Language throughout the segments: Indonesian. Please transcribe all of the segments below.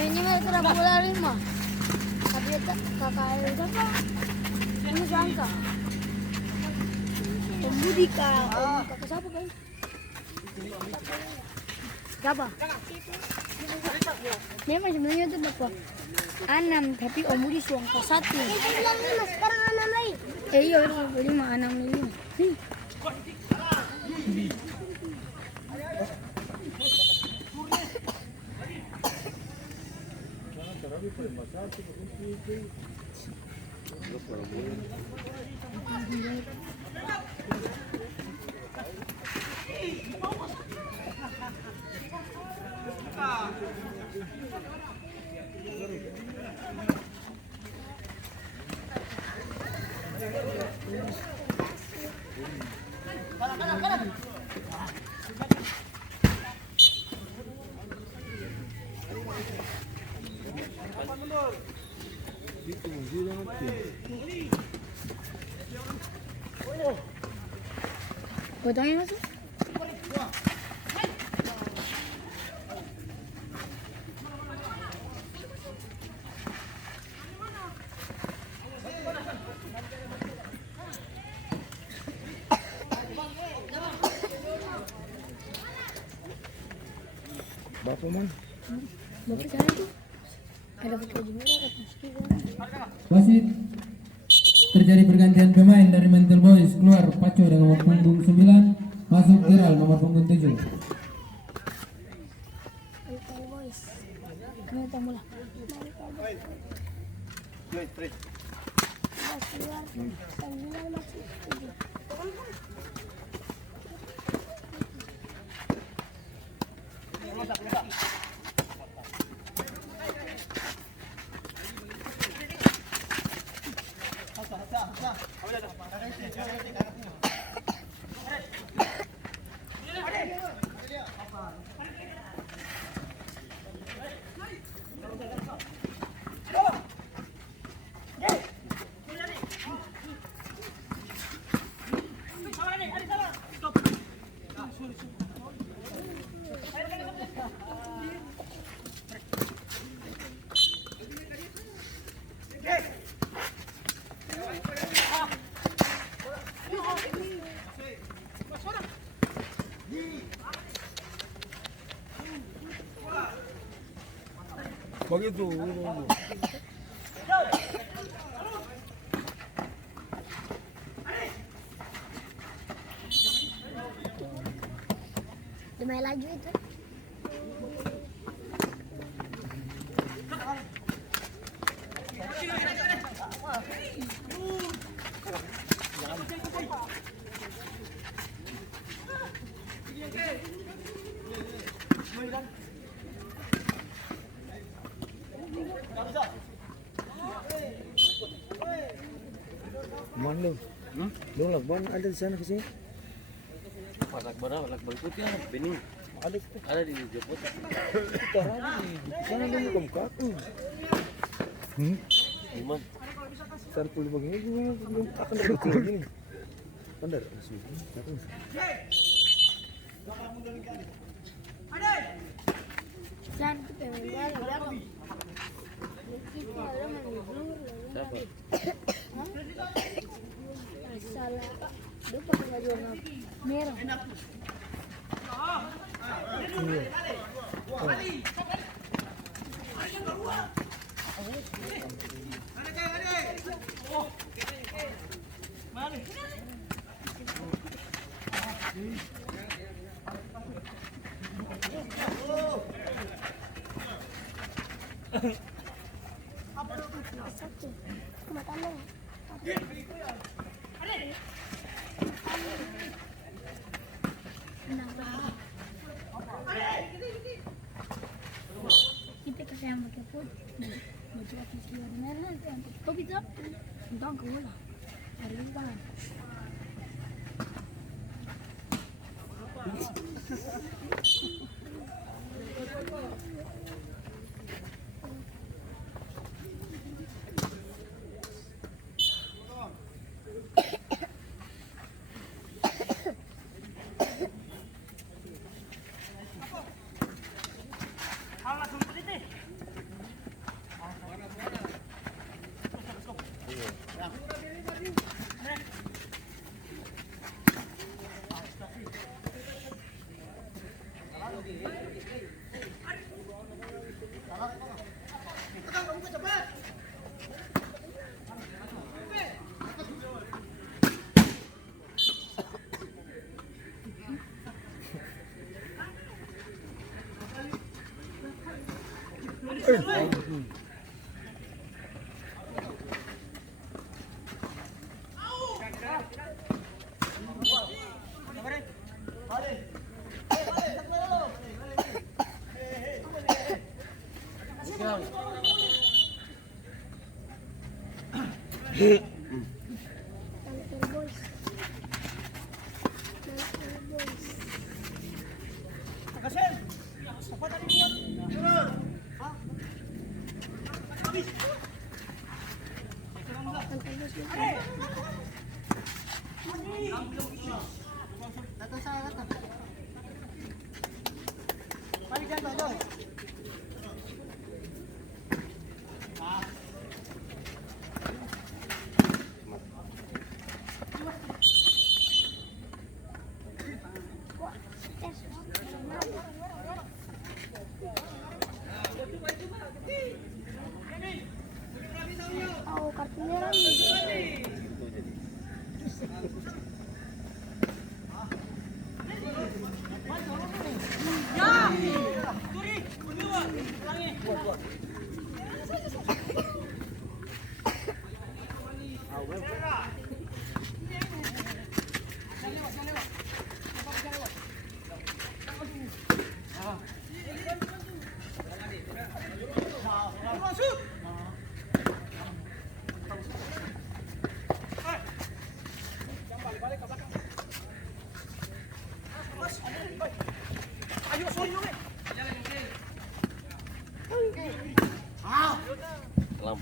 Ini mah kena bola 5. Tapi kakak siapa? Ini sangka. Om Budi kakak siapa kan? Siapa? Memang sebenarnya itu bapak 6, tapi Om Budi suang ke 1. Sekarang 6 lagi. Iya, 5, 6, 5. Potongnya masuk. Bapak man? Bapak sana tuh ada foto juga Wasit terjadi pergantian pemain dari Mental Boys keluar Paco dengan nomor punggung 9 Masuk Gerald nomor punggung 7. Little boys. Kami tahu mula. Sembilan masih 7. Begitu. Lumayan laju itu. Mana lu? Lu lakban ada di sana kesini? Lakbar putih ada bening. Ada di Jeput. Taruh di sana lu bukan kaku. Gimana? Sana pulih begini gimana? Belum akan dapat begini. Pandar. Dan kita meninggal belakang. Kita orang menunggu. Siapa? Salah. Dia pakai baju warna merah. Satu. Mata lo. Kita kasih yang pakai putih, baju kaki warna merah nanti yang kau bisa, entah kau lah, hari ini kan. Oh, kartu merah nih.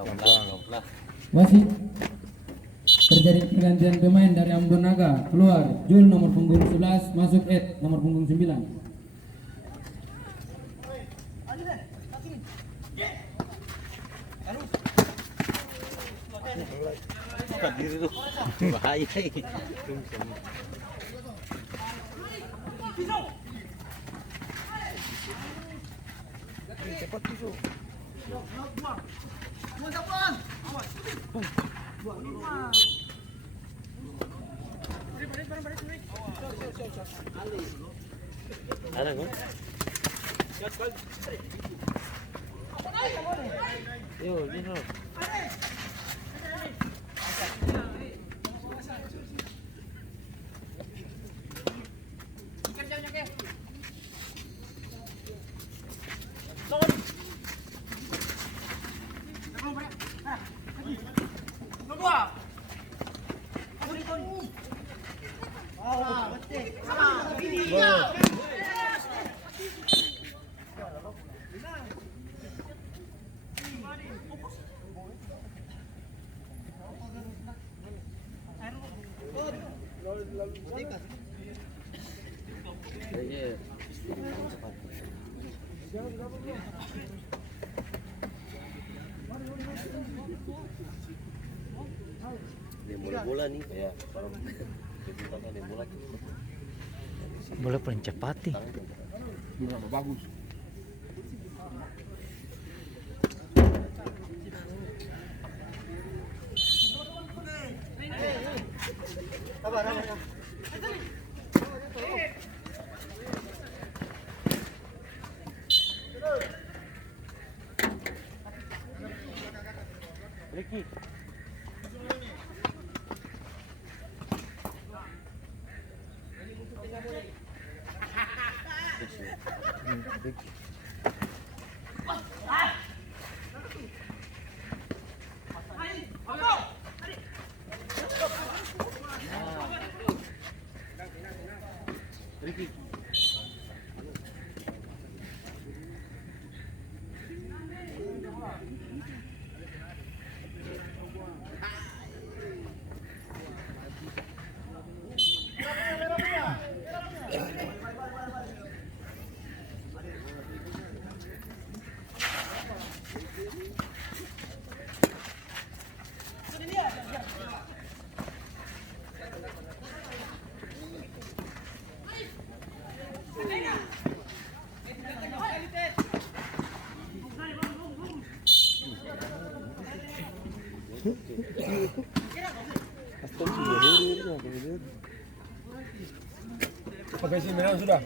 Pelan. Wasit. Terjadi pergantian pemain dari Ambon Naga. Keluar Jul nomor punggung 11, masuk Ed nomor punggung 9. Buka diri lu. Bahaya. Cepat tisu. Ada kok? Yo, Jino. Iya. Dia bola nih ya. Kalau dia bola. Bola paling cepat nih. Berapa bagus. Ricky. Ricky. Pakai simenan sudah.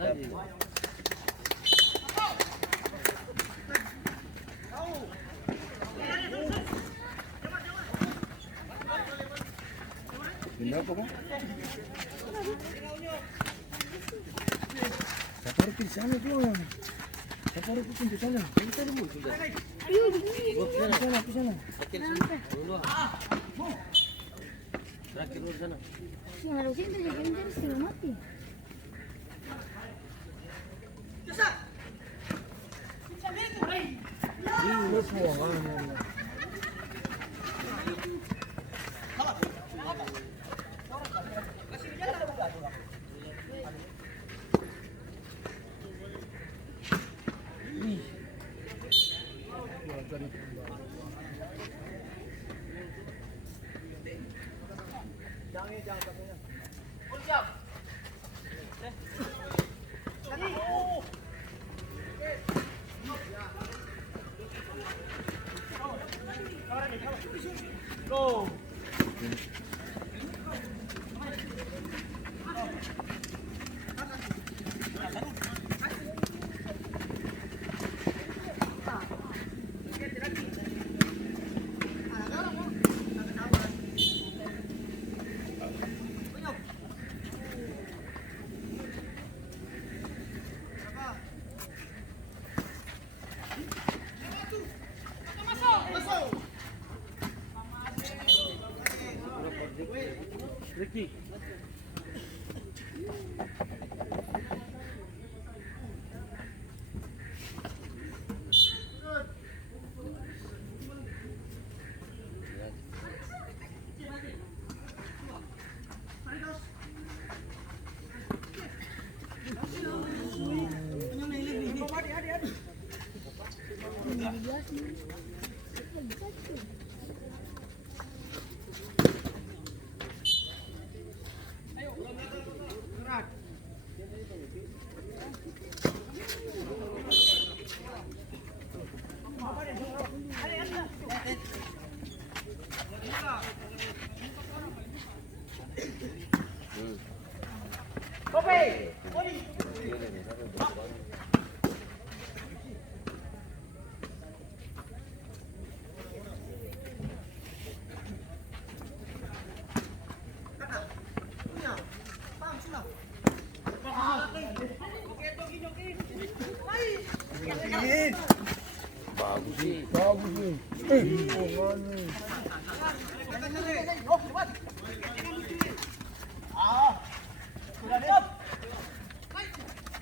Tadi. Ini apa kan? Siapa di sana tuh? Siapa di sana? Kita dulu sudah. Di sana. Akhir sini. Dulu. Terakhir dulu sana. Yang harusnya itu jadi sudah mati. Ini semua mana? Bagus sih. Bagus nih. Oh, mana?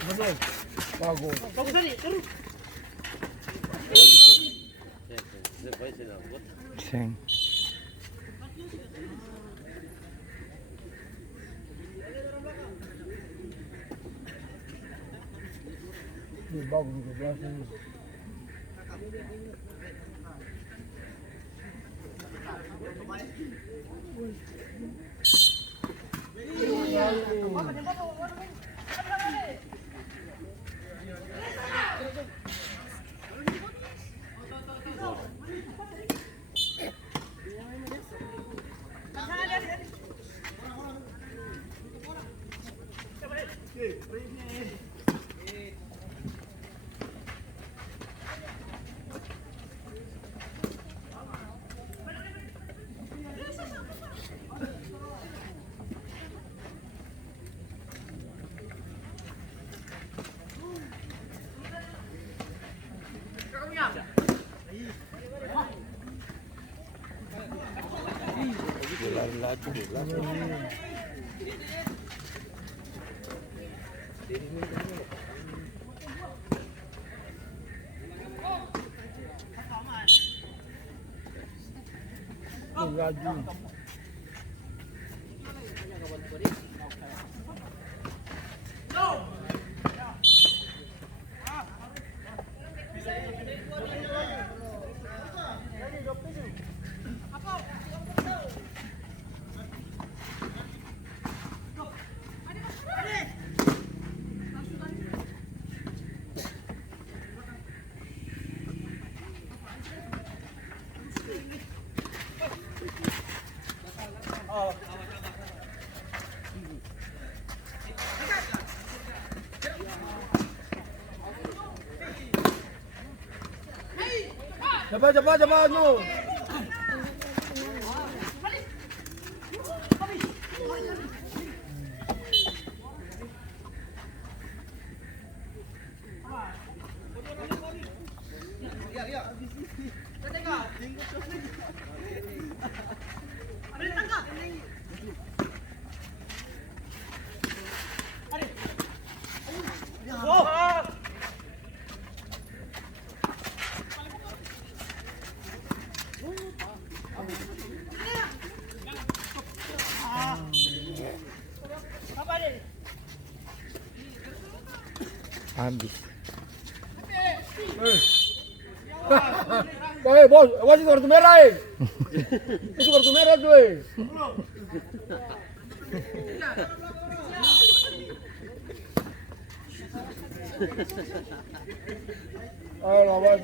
Bener. Bagus. Vai ser não. Sim. Ini bagus juga belakang. Laju deh. Laju. Cepat nu. Habis. Bos, awas itu kartu merah. Itu kartu merah tuh. Ayo lawan.